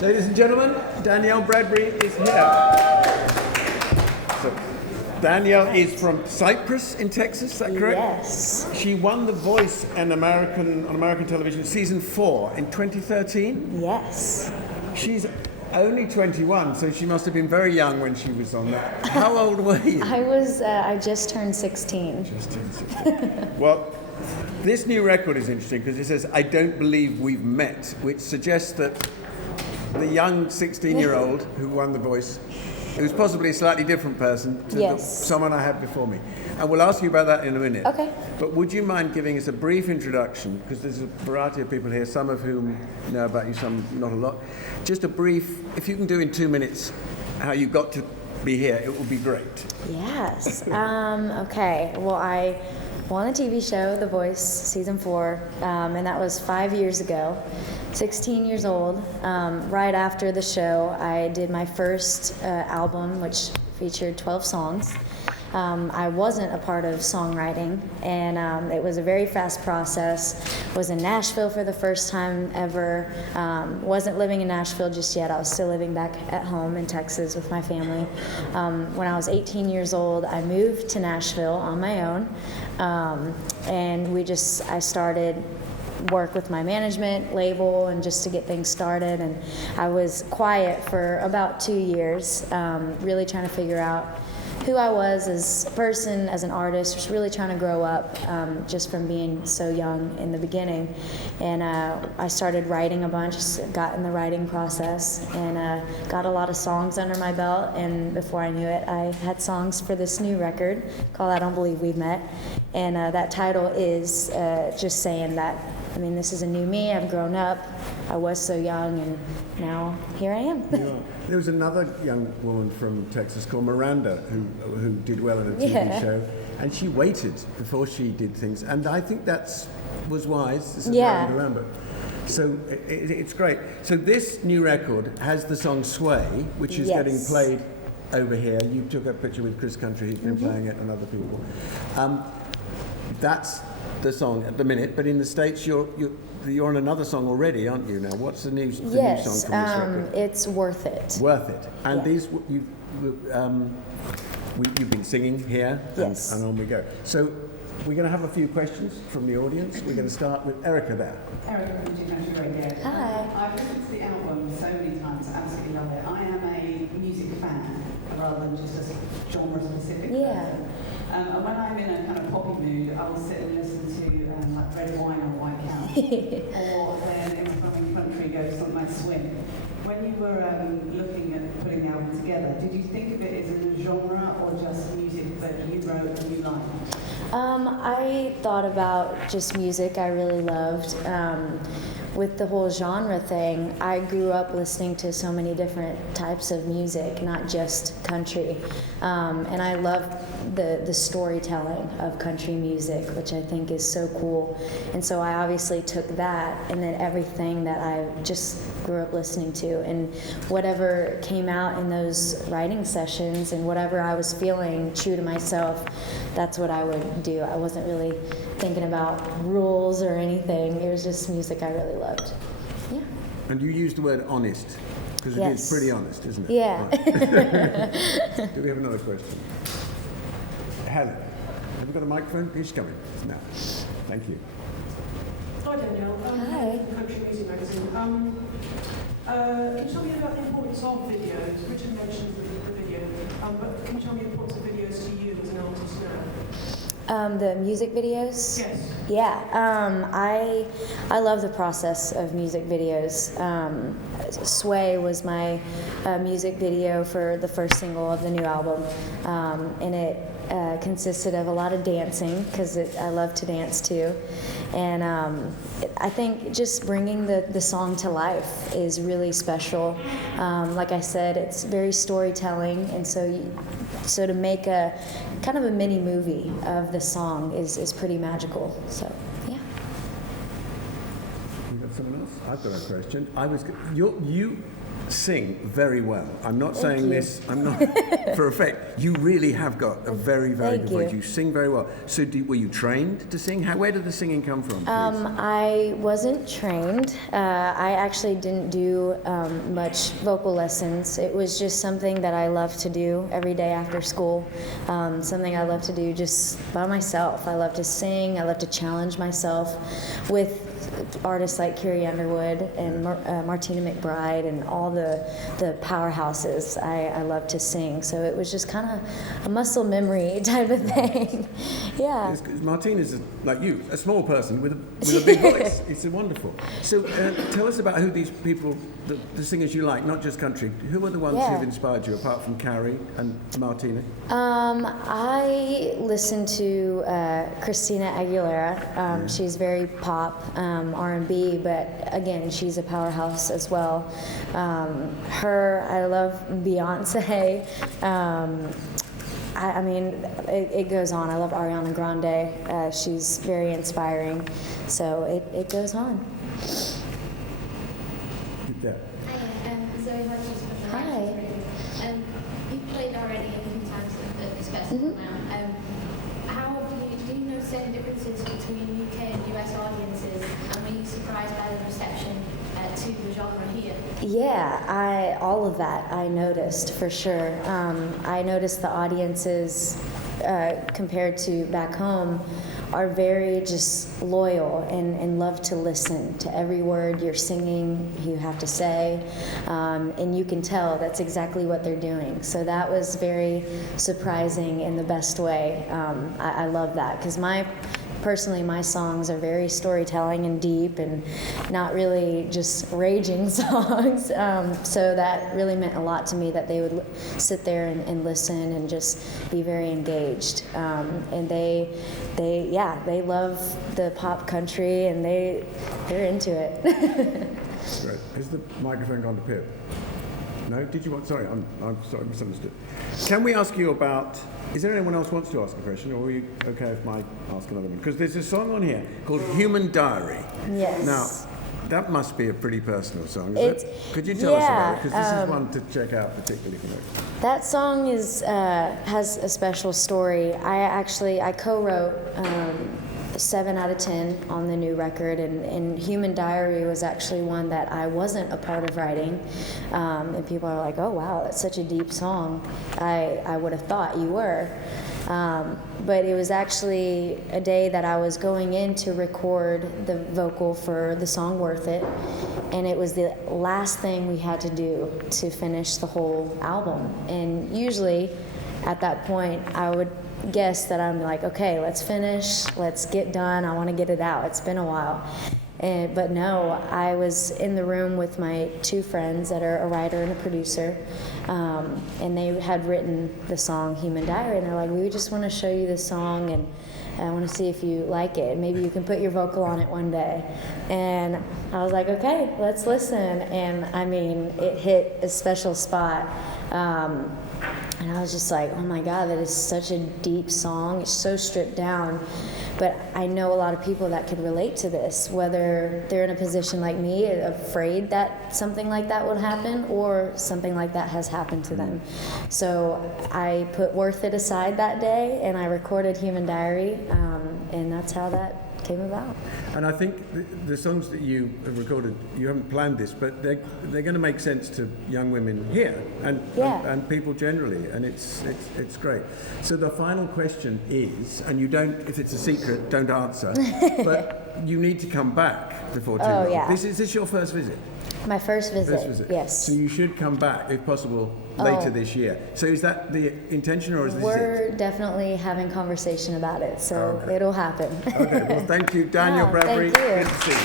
Ladies and gentlemen, Danielle Bradbery is here. So, Danielle is from Cyprus in Texas, is that correct? Yes. She won The Voice on American television, season 4 in 2013. Yes. She's only 21, so she must have been very young when she was on that. How old were you? I just turned 16. Just turned 16. Well, this new record is interesting because it says, "I don't believe we've met," which suggests that the young 16-year-old who won The Voice, who's possibly a slightly different person to someone I had before me. And we'll ask you about that in a minute. Okay. But would you mind giving us a brief introduction, because there's a variety of people here, some of whom know about you, some not a lot. Just a brief, if you can do in 2 minutes how you got to be here, it would be great. Yes. Okay. Well, I won a TV show, The Voice, season 4, and that was 5 years ago. 16 years old. Right after the show, I did my first album, which featured 12 songs. I wasn't a part of songwriting, and it was a very fast process. Was in Nashville for the first time ever. Wasn't living in Nashville just yet. I was still living back at home in Texas with my family. When I was 18 years old, I moved to Nashville on my own, and I started work with my management label and just to get things started. And I was quiet for about 2 years, really trying to figure out who I was as a person, as an artist, just really trying to grow up just from being so young in the beginning. And I started writing a bunch, got in the writing process, and got a lot of songs under my belt. And before I knew it, I had songs for this new record called I Don't Believe We've Met. And that title is just saying that, I mean, this is a new me, I've grown up, I was so young, and now here I am. Yeah. There was another young woman from Texas called Miranda who did well at a TV show, and she waited before she did things, and I think that was wise. This is Miranda. So it's great. So this new record has the song Sway, which is getting played over here. You took a picture with Chris Country, he's been playing it, and other people. That's the song at the minute, but in the States you're on another song already, aren't you? Now, what's the new song from this record? It's Worth It. Worth It. And these you've been singing here, and on we go. So we're going to have a few questions from the audience. We're going to start with Erica there. Erica from C2C Radio. Hi. I've listened to the album so many times, I absolutely love it. I am a music fan rather than just a genre-specific person. And when I'm in a kind of poppy mood, I'll sit and listen to like Red Wine or White Cow. Or then if I'm in country, go something like Swing. When you were looking at putting the album together, did you think of it as a genre or just music that you wrote and you liked? I thought about just music I really loved. With the whole genre thing, I grew up listening to so many different types of music, not just country. And I love the storytelling of country music, which I think is so cool. And so I obviously took that and then everything that I just grew up listening to, and whatever came out in those writing sessions and whatever I was feeling true to myself, that's what I would do. I wasn't really thinking about rules or anything. It was just music I really loved. Yeah. And you used the word honest, because it is pretty honest, isn't it? Yeah. Right. Do we have another question? Helen, have we got a microphone? Who's coming? No. Thank you. Hi Danielle. Hi. Country Music Magazine. Can you tell me about the importance of videos? Richard mentioned the video, but can you tell me the importance of videos to you as an artist now? The music videos? Yes. Yeah, I love the process of music videos. Sway was my music video for the first single of the new album, and it consisted of a lot of dancing, because I love to dance too. And I think just bringing the song to life is really special. Like I said, it's very storytelling, and so to make a kind of a mini movie of the song is pretty magical. So yeah. You got someone else? I've got a question. You sing very well. I'm not saying you. this, I'm not for effect. You really have got a very, very Thank good voice. you. You sing very well. So were you trained to sing? Where did the singing come from, please? I wasn't trained. I actually didn't do much vocal lessons. It was just something that I love to do every day after school. Something I love to do just by myself. I love to sing. I love to challenge myself with artists like Carrie Underwood and Martina McBride and all the powerhouses. I love to sing, so it was just kind of a muscle memory type of thing. Yeah. Martina's like you, a small person with a big voice. It's wonderful. So tell us about who these people, the singers you like, not just country. Who are the ones who've inspired you, apart from Carrie and Martina? I listen to Christina Aguilera. She's very pop, R&B, but again, she's a powerhouse as well. I love Beyonce. I mean, it goes on. I love Ariana Grande. She's very inspiring. So it goes on. Yeah. Hi, Zoe Hodges from the Hi. You've played already a few times at this festival now. Do you know certain differences between UK and US audiences? And were you surprised by the reception to the genre here? Yeah, all of that I noticed for sure. I noticed the audiences compared to back home are very just loyal and love to listen to every word you're singing, you have to say, and you can tell that's exactly what they're doing. So that was very surprising in the best way. I love that because personally, my songs are very storytelling and deep and not really just raging songs. So that really meant a lot to me that they would sit there and listen and just be very engaged. And they love the pop country and they're into it. Great. Has the microphone gone to Pip? No? Did you want? Sorry, I'm sorry, misunderstood. Can we ask you about? Is there anyone else who wants to ask a question, or are you okay if I ask another one? Because there's a song on here called Human Diary. Yes. Now, that must be a pretty personal song, is it? Could you tell us about it? Because this is one to check out particularly for me. That song has a special story. I co-wrote 7 out of 10 on the new record, and Human Diary was actually one that I wasn't a part of writing. And people are like, oh wow, that's such a deep song. I would have thought you were. But it was actually a day that I was going in to record the vocal for the song Worth It, and it was the last thing we had to do to finish the whole album. And usually at that point I would guess that I'm like, okay, let's finish, let's get done, I want to get it out, it's been a while. But no, I was in the room with my 2 friends that are a writer and a producer, and they had written the song Human Diary, and they're like, we just want to show you this song, and I want to see if you like it, maybe you can put your vocal on it one day. And I was like, okay, let's listen. And I mean, it hit a special spot. And I was just like, oh my God, that is such a deep song. It's so stripped down. But I know a lot of people that could relate to this, whether they're in a position like me, afraid that something like that would happen, or something like that has happened to them. So I put Worth It aside that day, and I recorded Human Diary, and that's how that came about. And I think the songs that you have recorded, you haven't planned this, but they're going to make sense to young women here and people generally, and it's great. So the final question is, and you don't, if it's a secret, don't answer, but you need to come back before too long. Yeah. Is this your first visit? My first visit, yes. So you should come back, if possible, later this year. So is that the intention, or is this We're definitely having conversation about it, so it'll happen. Okay, well, thank you, Danielle Bradbery. Thank you. Good to see you.